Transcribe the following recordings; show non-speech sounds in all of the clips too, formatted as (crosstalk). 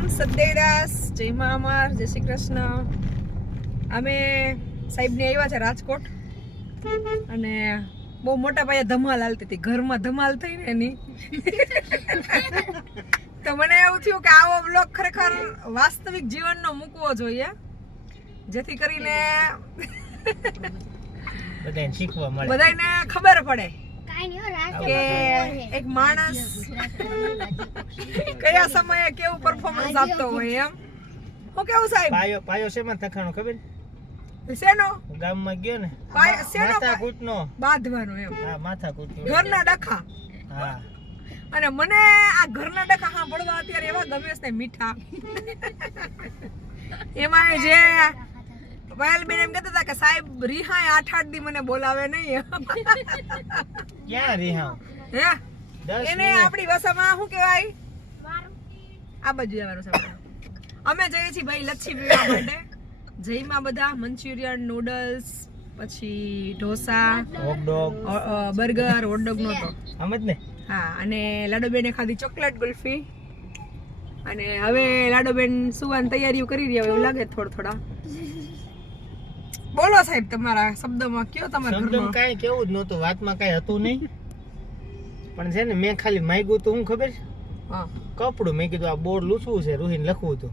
રામ સદેદાસ જય મહામાર જય શ્રી કૃષ્ણ. અમે સાહેબને આવ્યા છે રાજકોટ. અને બહુ મોટા પાયે ધમાલ હાલતી હતી. ઘરમાં ધમાલ થઈ ને એની. (laughs) તો મને એવું થયું કે આવો બ્લોગ ખરેખર વાસ્તવિક જીવનનો મૂકવો જોઈએ. જેથી કરીને બધાને શીખવા મળે. બધાને ખબર પડે. કે એક માણસ કયા સમયે કેવું પરફોર્મન્સ આપતો હોય એમ? હું કેવું સાહેબ? પાયો પાયો શેમાં તખાણો ખબર? શેનો? ગામમાં ગયો ને પાયો- શેનો માથા કૂટનો બાંધવાનો એમ. હા માથા કૂટનો ઘરના ડખા. હા. અને મને આ ઘરના ડખા સાંભળવા અત્યારે એવા ગમે છે મીઠા. એમાં જે પાયલબેન એમ કહેતા હતા કે સાહેબ રિહાય આઠ આઠ દી મને બોલાવે નહીં. ક્યાં રિહાવ હે? એને આપણી ભાષામાં શું કહેવાય? આ બાજુ જવાનું અમે જઈએ છીએ ભાઈ લચ્છી પીવા માટે. જઈમાં બધા મંચુરિયન નૂડલ્સ પછી ઢોસા બર્ગર હોટડોગ નહોતો સમજ ને? હા અને લાડોબેને ખાધી ચોકલેટ ગુલ્ફી. અને હવે લાડોબેન સુવાની તૈયારીઓ કરી રહ્યા હોય એવું લાગે થોડા થોડા. બોલો સાહેબ તમારા શબ્દમાં કયો તમારા શબ્દમાં ઘરમાં કાંઈ કેવું જ નહોતું વાતમાં કાંઈ હતું નહીં. પણ છે ને મેં ખાલી માગ્યું તો હું ખબર? છે કપડું મેં કીધું આ બોર્ડ લૂછવું છે રૂહીને લખવું હતું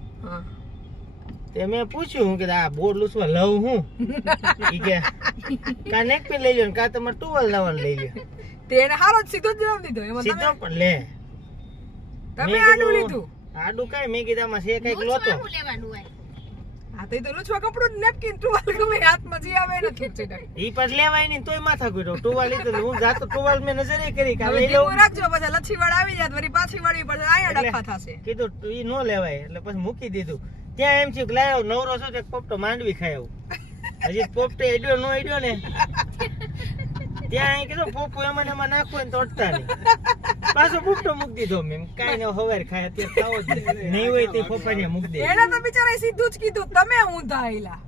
તે મેં પૂછ્યું હું કે આ બોર્ડ લૂછવા લઉં હું? (laughs) ઈ કે કા નેક પે લઈ લ્યો ને કા તમારે ટુવાલ લાવવાનું લઈ લ્યો. તેને હારો સીધો જ જવાબ દીધો. એમાં સીધો પણ લે. તમે આડું લીધું. આડું કાંઈ? મેં કીધું આમાં છે કંઈક લોતો. લેવાનું તો એ તો લૂછવા કપડું નેપકિન ટુવાલ ગમે હાથમાં જી આવે ને ખીચી ઈ પાછ લેવાય ને તોય માથા કૂટ્યો ટુવાલ લીધો હું જાતો ટુવાલ મેં નજરે કરી કે આ લઈ લઉં. રાખજો પછી લચ્છી વાળ આવી જાય વરી પાછી વાળી પડે આયા ડખા થાશે. કીધું ઈ નો લેવાય એટલે પછી મૂકી દીધું. ત્યાં એમ થયું કે લાયો નવરો છો કે પોપટો માંડવી ખાય આવું. હજી પોપટે એડ્યો નો એડ્યો ને. ત્યાં કીધું પોપુ એમાં એમાં નાખવું ને તોડતા નહીં. પાછો પોપટો મૂકી દીધો મેં. કઈ નો હવાર ખાય અત્યારે ખાવો જ (laughs) નહીં. હોય તે પોપાને મૂકી દે. એને તો બિચારાએ સીધું જ કીધું તમે ઊંધા આયલા.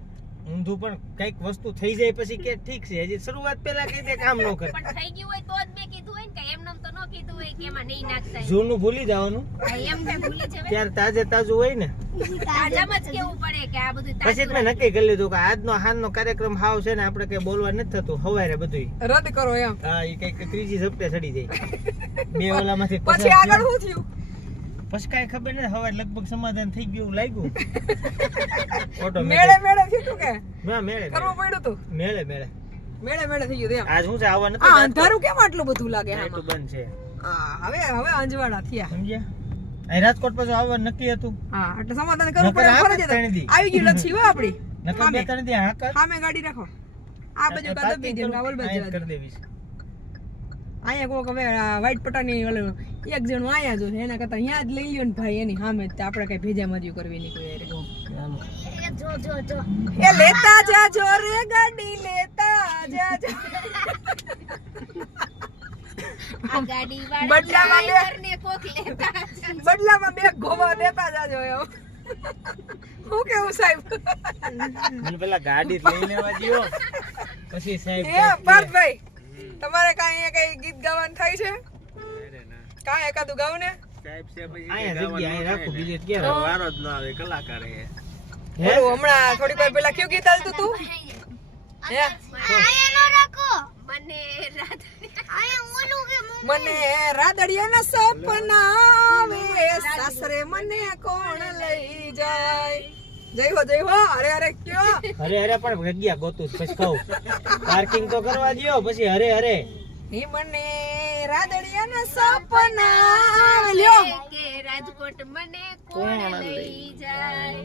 ઊંધું પણ કંઈક વસ્તુ થઈ જાય પછી કે ઠીક છે. હજી શરૂઆત પેલા કઈ દે કામ ન કરે. પણ થઈ ગયું હોય તો જ મેં જૂનું ભૂલી જવાનું. હા, એમ કઈ ભૂલી જવાય. ત્યારે તાજે તાજું હોય ને? તાજામાં જ કેવું પડે કે આ બધું પછી જ નક્કી કરી લીધું કે આજનો હાનનો કાર્યક્રમ હાવ છે ને આપણે કઈ બોલવા નથી થતું હવારે બધું રદ કરો એમ. હા એ કંઈક ત્રીજી ઝપટે ચડી જાય. બે ઓલામાંથી પછી આગળ શું થયું? પછી કાંઈ ખબર નથી હવે લગભગ સમાધાન થઈ ગયું લાગ્યું. (laughs) મેળે મેળે થયું કે? ના મેળે કરવું પડ્યું તું? મેળે મેળે. મેળે મેળે થઈ ગયું એમ. આજ હું છે આવવા આ અંધારું કેમ આટલું બધું લાગે આમાં? બંધ છે. હા હવે હવે અંજવાડા થયા. સમજ્યા? અહીં રાજકોટ પાછું આવવા નક્કી હતું. હા એટલે સમાધાન કરવું પડે ફરજ. આવી ગયું લક્ષી હો આપડી. નકર બે ત્રણ દી હા કર સામે ગાડી રાખો. આ બાજુ કા દબી દે કાવલ બાજુ. કરી દેવી અહીંયા કોક હવે વ્હાઈટ પટાની ઓલું એક જણું આયા જો એના કરતા અહીંયા જ લઈ લ્યો ને ભાઈ એની સામે જ. આપણે કઈ ભેજા મર્યું કરવી નહીં કોઈ એ જો જો જો. એ લેતા રે ગાડી લેતા જાજો આ બદલામાં બે- કોક લેતા બદલામાં બે ગોવા દેતા જાજો એમ. હું કેવું સાહેબ? મને પેલા ગાડી લઈ લેવા દ્યો. પછી સાહેબ એ પાર્થભાઈ તમારે કાંઈ કઈ ગીત ગાવાનું થાય છે? કાંઈ એકાદું ગાવ ને? અહીંયા જગ્યા અહીં રાખું બીજે જ ક્યાં રાખું? હે? હમણાં થોડીક વાર પેલા કયું ગીત આવતું તું મને રાદડિયા મને સપના આવે સાસરે મને કોણ લઈ જાય? જય હો જય હો અરે અરે કયો. અરે અરે પણ જગ્યા ગોતું પછી કહું. પાર્કિંગ તો કરવા દ્યો પછી હરે હરે. હી મને રાદડિયાના સપના લ્યો. કે રાજકોટ મને કોણ લઈ જાય?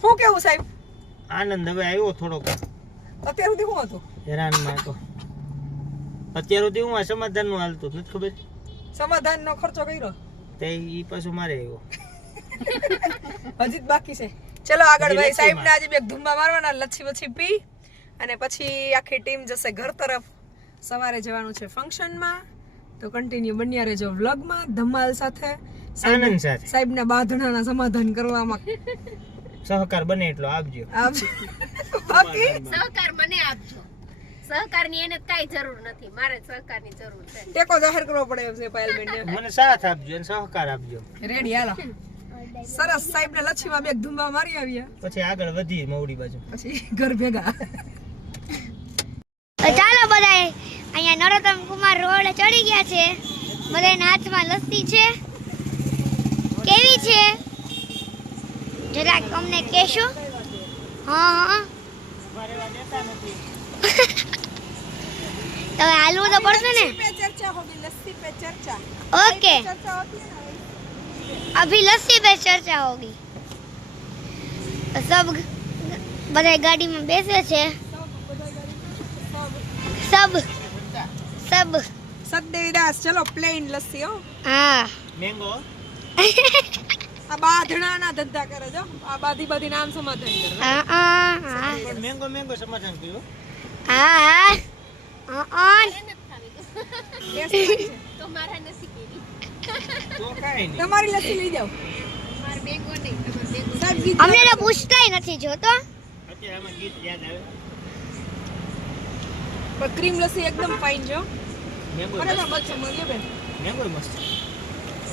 શું કેવું સાહેબ? આનંદ હવે આવ્યો થોડોક. અત્યાર સુધી શું હતું? હેરાનમાં તો અત્યાર સુધી હું આ સમાધાનનું હાલતું નથી ખબર. સમાધાનનો ખર્ચો કર્યો? તે ઈ પાછું મારે આવ્યો. હજી બાકી છે. ચલો આગળ ભાઈ સાહેબ ને આજે બે ધુમ્મા મારવાના લચ્છી વચ્છી પી. અને પછી આખી ટીમ જશે ઘર તરફ. સવારે જવાનું છે ફંક્શનમાં. તો કન્ટિન્યુ બન્યા રહેજો વ્લોગમાં ધમાલ સાથે. આનંદ સાથે. સાહેબના બાંધણાના સમાધાન કરવામાં. સહકાર બને એટલો આપજો. સહકાર મને આપજો. સહકારની એને કાંઈ જરૂર નથી. મારે સહકારની જરૂર છે. ટેકો જાહેર કરવો પડે એમ છે પાયલબેન મને સાથ આપજો અને સહકાર આપજો. રેડી હાલો. સરસ સાહેબ ને લચ્છીમાં બે ધુંબા મારી આવ્યા. પછી આગળ વધી મવડી બાજુ. પછી ઘર ભેગા. ચાલો બધાએ અહીંયા નરોત્તમ કુમાર રોડ ચડી ગયા છે. બધાના હાથમાં લસ્સી છે. કેવી છે? જરાક અમને કહેશો હા હા તો હવે હાલવું તો પડશે ને पे चर्चा होगी लस्सी पे चर्चा ओके चर्चा होती है ना अभी लस्सी पे चर्चा होगी तो सब બધા ગાડીમાં બેસે છે સબ સબ સતદેવીદાસ ચલો પ્લેન લસ્સી હો હા મેંગો (laughs) આ બાધણાના ધંધા કરે જો આ બાધી બાધી નામ સમાધાન કરે. આ આ પણ મેંગો મેંગો સમાધાન કર્યું. હા હા. આ તો મારા નથી કેવી તો કાંઈ નહીં. તમારી લસ્સી લઈ જાઓ. મારે બેંગો નહીં તમારે બેંગો સાહેબ અમને તો પૂછતાય નથી જોતો અત્યારે આમાં ગીત યાદ આવે. પણ ક્રીમ લસ્સી એકદમ ફાઇન જો. મેંગો મસ્ત. મળ્યો બેન. મેંગો મસ્ત.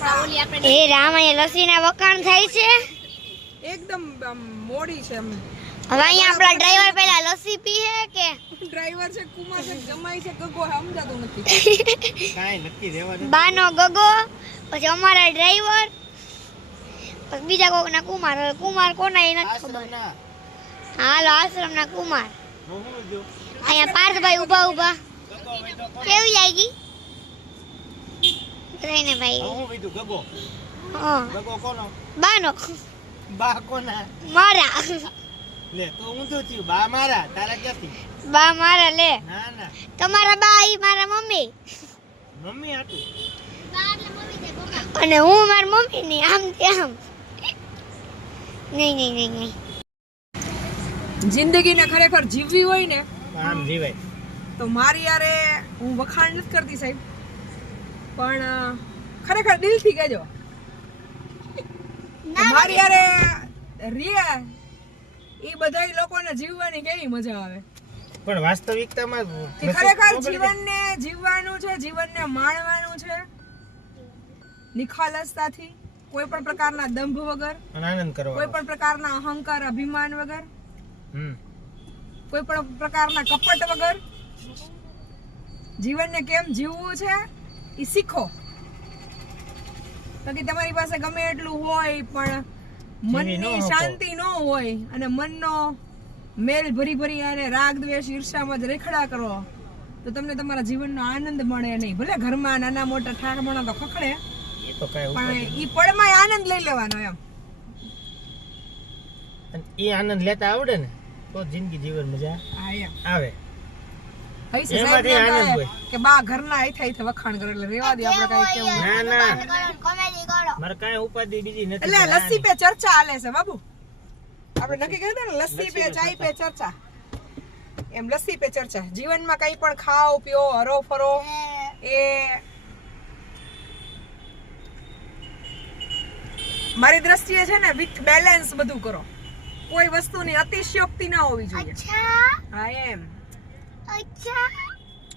એ રામ અહીંયા લસ્સીના વખાણ થાય છે. એકદમ મોડી છે એમ. હવે અહીંયા આપણા ડ્રાઈવર પહેલા લસ્સી પીએ કે? ડ્રાઈવર છે કુમાર છે જમાઈ છે ગગો સમજાતું નથી. કાંઈ નક્કી રહેવા દે. બાનો ગગો પછી અમારા ડ્રાઈવર પછી બીજા કોકના કુમાર હવે કુમાર કોના એ નથી ખબર. હાલો આશ્રમના કુમાર. હું અહીંયા પાર્થભાઈ ઊભા ઊભા. કેવી લાગી? બધાને ભાઈ. હું વિધું ગગો. હા. ગગો કોનો? બાનો. બા કોના? મારા. લે તો હું તો થયું. બા મારા તારા ક્યાંથી? બા મારા લે. ના ના. તમારા બા ઈ મારા મમ્મી. મમ્મી હતું? અને હું મારી મમ્મી ની આમ તેમ નહીં નહીં નહીં નહીં. જિંદગીને ખરેખર જીવવી હોય ને આમ જીવાય. તો મારી યારે હું વખાણ નથી કરતી સાહેબ. પણ ખરેખર દિલથી કહેજો. મારી યારે રિયા એ બધા લોકોને જીવવાની કેવી મજા આવે? પણ વાસ્તવિકતામાં ખરેખર જીવનને જીવવાનું છે જીવનને માણવાનું છે? નિખાલસતાથી કોઈ પણ પ્રકારના દંભ વગર આનંદ આનંદ કોઈ કરવાનો પણ પ્રકારના અહંકાર અભિમાન વગર કોઈ પણ પ્રકારના કપટ વગર જીવનને કેમ જીવવું છે? એ શીખો. બાકી તમારી પાસે ગમે એટલું હોય પણ મનની શાંતિ ન હોય અને મનનો મેલ ભરી ભરી અને રાગ દ્વેષ ઈર્ષામાં જ રેખડા કરો તો તમને તમારા જીવનનો આનંદ મળે નહીં. ભલે ઘરમાં નાના મોટા ઠાકમણા તો ખખડે પણ ઈ પળમાં આનંદ લઈ લેવાનો એમ. એ આનંદ લેતા આવડે ને તો જિંદગી જીવન મજા આવે. એમાંથી આનંદ હોય. કે બા ઘરના આઈ થાય વખાણ કરે એટલે રેવા દે આપણે કઈ કેવું ના ના. કોમેડી કરો. મારે કાંઈ ઉપાધિ બીજી નથી એટલે લસ્સી પે ચર્ચા હાલે છે બાબુ. આપણે નક્કી કર્યું ને લસ્સી પે ચાય પે ચર્ચા. એમ લસ્સી પે ચર્ચા. જીવનમાં કંઈ પણ ખાઓ પીઓ હરો ફરો. એ મારી દ્રષ્ટિએ છે ને વિથ બેલેન્સ બધું કરો. કોઈ વસ્તુની અતિશયોક્તિ ના હોવી જોઈએ. હા એમ. અચ્છા.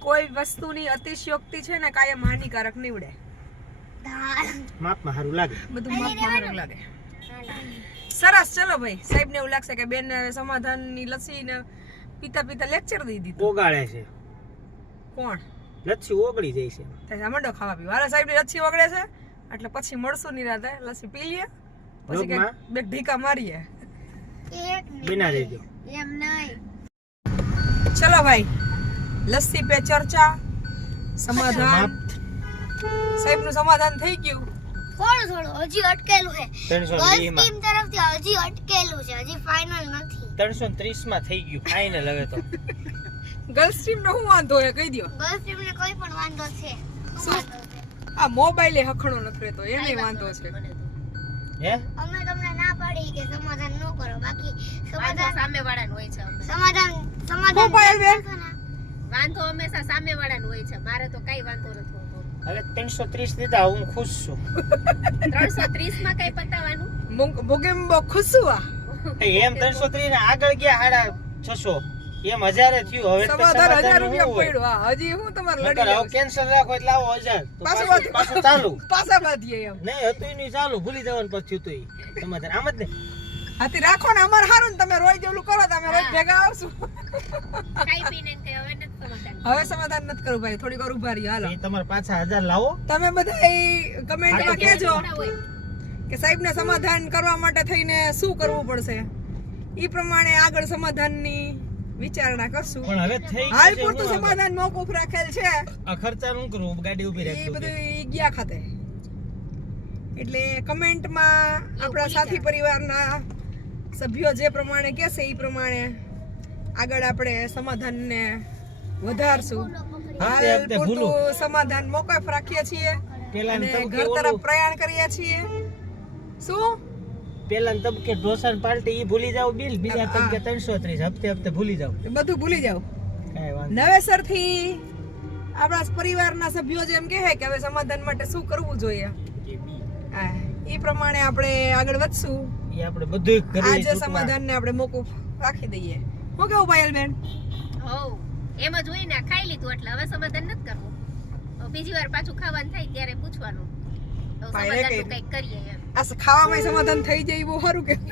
કોઈ વસ્તુની અતિશયોક્તિ છે ને કાયમ હાનિકારક નીવડે. માપમાં સારું લાગે. બધું માપમાં સારું લાગે. સરસ ચલો ભાઈ. સાહેબ ને એવું લાગશે કે બેન સમાધાનની લસી ને પીતા પીતા લેક્ચર દઈ દીધું. ઓગાળે છે. કોણ? લચ્છી ઓગળી જાય છે. ત્યાં મંડો ખાવા પીવા. સાહેબની લસ્સી ઓગળે છે. એટલે પછી મળશું નિરાતે લસ્સી પી લઈએ પછી બે ઢીકા મારીએ. એક બિના દેજો એમ નહીં. ચલો ભાઈ લસ્સી પે ચર્ચા સમાધાન. સાહેબનું સમાધાન થઈ ગયું. થોડું થોડું હજી અટકેલું છે. ગર્લ્સ ટીમ તરફથી હજી અટકેલું છે હજી ફાઇનલ નથી. ત્રણસો ત્રીસમાં થઈ ગયું ફાઇનલ હવે તો. ગર્લ્સ ટીમ નો શું વાંધો એ કહી દો ગર્લ્સ ટીમને કોઈ પણ વાંધો છે આ મોબાઈલે હખણો નથી રહેતો એને વાંધો છે. હે? અમે તમને ના પાડી કે સમાધાન ન કરો બાકી સમાધાન સામે વાળાનું હોય છે સમાધાન સમાધાન પાયલ બેન? વાંધો હંમેશા સામે વાળાનો હોય છે. મારે તો કઈ વાંધો નથી હોતો. હવે ત્રણસો ત્રીસ દીધા હું ખુશ છું. ત્રણસો ત્રીસમાં કઈ પતાવવાનું મુગ- મુગેમ્બો ખુશુઆ (laughs) એમ ત્રણસો ત્રીસ આગળ ગયા સાડા છસો. એમ હજારે થયું. હવે હજાર રૂપિયા? પડ્યું. હા હજી હું તમારે લડી છું. કેન્સલ રાખો એટલે આવો હજાર. પાછું પાછું પાછું ચાલુ. (laughs) પાછા બાંધીએ એમ. નહીં હતું એનું ચાલુ. ભૂલી જવાનું પછી હતું ઈ. સમાધાન. આમ જ ને હાથી રાખો ને અમારે સારું ને તમે રોજ જેવલું કરો તમે રોજ ભેગા આવશું. ખાઈ પીને હવે નથી સમાધાન. હવે સમાધાન નથી કરું ભાઈ થોડીક વાર ઊભા રહ્યો હાલો. તમારે પાછા હજાર લાવો. તમે બધા કમેન્ટમાં કહેજો ના હોય કે સમાધાન કરવા માટે થઈને શું કરવું પડશે? ઈ પ્રમાણે આગળ સમાધાનની વિચારણા કરશું. પણ હવે થઈ હાલ પૂરતું સમાધાન મોકૂફ રાખેલ છે. આ ખર્ચા નું કરું ગાડી ઊભી એ બધું ગયા ખાતે. એટલે કમેન્ટમાં આપણા સાથી પરિવારના સભ્યો જે પ્રમાણે કહેશે એ પ્રમાણે આગળ આપણે સમાધાનને વધારશું. હાલ. પૂરતું સમાધાન મોકફ રાખીએ છીએ અને ઘર તરફ પ્રયાણ કરીએ છીએ. શું? પેલા તબકે ઢોસા ને પાર્ટી ઈ ભૂલી જાવ બિલ. બીજા તબકે ત્રણસો ત્રીસ. હપ્તે હપ્તે ભૂલી જાવ એ બધું ભૂલી જાવ નવેસરથી આપણા પરિવારના સભ્યો જેમ કહે કે હવે સમાધાન માટે શું કરવું જોઈએ? હા, એ પ્રમાણે આપણે આગળ વધશું. ઈ આપણે બધું કરી આજે સમાધાનને આપણે મોકૂફ રાખી દઈએ. હું કેવું પાયલબેન હોવ એમ જ હોય ને ખાઈ લીધું એટલે હવે સમાધાન નથી કરવું. બીજી વાર પાછું ખાવાનું થાય ત્યારે પૂછવાનું. પાયલે ખાવામાં સમાધાન થઈ જાય બહુ સારું કે (laughs)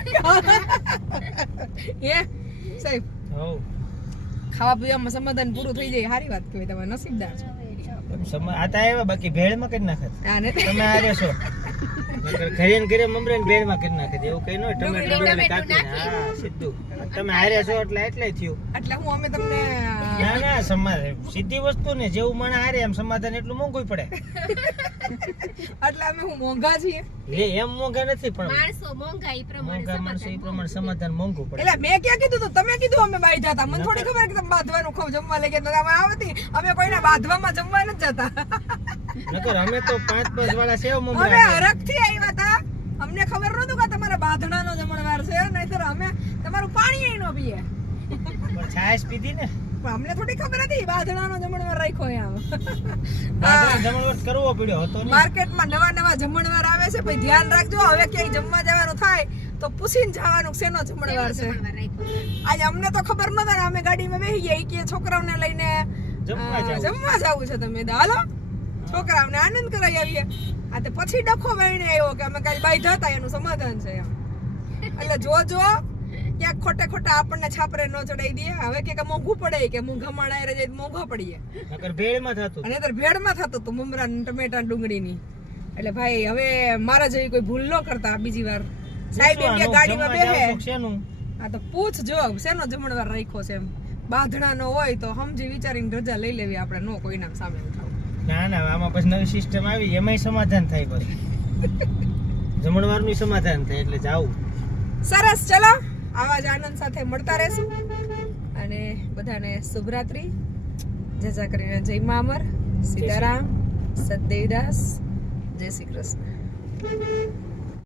સાહેબ ખાવા પીવામાં સમાધાન પૂરું થઈ જાય સારી વાત કહેવાય તમે નસીબદાર છો. આ તો આવ્યા બાકી ભેળમાં કરી નાખે. તમે આ રહેશો ઘરે ને ઘરે મમરે ને માં કરી નાખે એવું કઈ નો ટમેટો ટમેટું ડુંગળી, હા સીધું. તમે હારે છો એટલે એટલે થયું. એટલે હું અમે તમને ના ના સમાધાન સીધી વસ્તુ ને જેવું મને હારે એમ સમાધાન એટલું મોંઘું પડે. એટલે અમે હું મોંઘા છીએ. એ એમ મોંઘા નથી પણ માણસો મોંઘા એ પ્રમાણે મોંઘા માણસો એ પ્રમાણે સમાધાન મોંઘું પડે. એટલે મેં ક્યાં કીધું તો? તમે કીધું અમે બાંધ્યા હતા મને થોડી ખબર કે તમે બાંધવાનું ખાવ જમવા લઈ ગયા. અમે આવતી. અમે કોઈને બાંધવામાં જમવા નથી જતા. નકર અમે તો પાંચ પાંચ વાળા સેવ અમે મમરા હરખથી આવ્યા હતા અમને ખબર નહોતું કે તમારા બાંધણાનો જમણવાર છે નહીતર અમે તમારું પાણી ય ન પીએ. પણ છાશ પીધી ને? પણ અમને થોડી ખબર હતી બાંધણાનો જમણવાર રાખ્યો એમ બાધણા જમણવાર કરવો પડ્યો હતો ને માર્કેટમાં નવા નવા જમણવાર આવે છે ભાઈ ધ્યાન રાખજો હવે ક્યાંય જમવા જવાનું થાય તો પૂછીને જવાનું શેનો જમણવાર છે. આજે અમને તો ખબર નતા ને અમે ગાડીમાં બેસી ગયા કે છોકરાઓને લઈને જમવા જવું છે. તમે હાલો. છોકરાઓને આનંદ કરાવી આવીએ. આ તો પછી ડખો વહીને આવ્યો કે અમે કાલે બાઈ જતા એનું સમાધાન છે એમ. એટલે જો જો ક્યાંક ખોટે ખોટા આપણને છાપરે ન ચડાઈ દે હવે કે મોંઘું પડે કે મોંઘા માણા રહે મોંઘો પડીએ. ભેળમાં થતું. અને અત્યારે ભેળમાં થતું હતું મમરા ટમેટા ને ડુંગળીની. એટલે ભાઈ હવે મારા જેવી કોઈ ભૂલ ન કરતા બીજી વાર. સાહેબ એમ કે ગાડીમાં બેહે. આ તો પૂછ જો શેનો જમણવાર રાખ્યો છે એમ. બાંધણાનો હોય તો સમજી વિચારીને રજા લઈ લેવી આપણે નો કોઈના સામે ઉઠાવું. ના ના આમાં પછી નવી સિસ્ટમ આવી એમાંય સમાધાન થાય પછી. જમણવારનું સમાધાન થાય એટલે જાવું સરસ ચલો આવા જ આનંદ સાથે મળતા રહેશું. અને બધાને શુભરાત્રી. જજા કરીને જય મા અમર. સીતારામ સતદેવદાસ જય શ્રી કૃષ્ણ.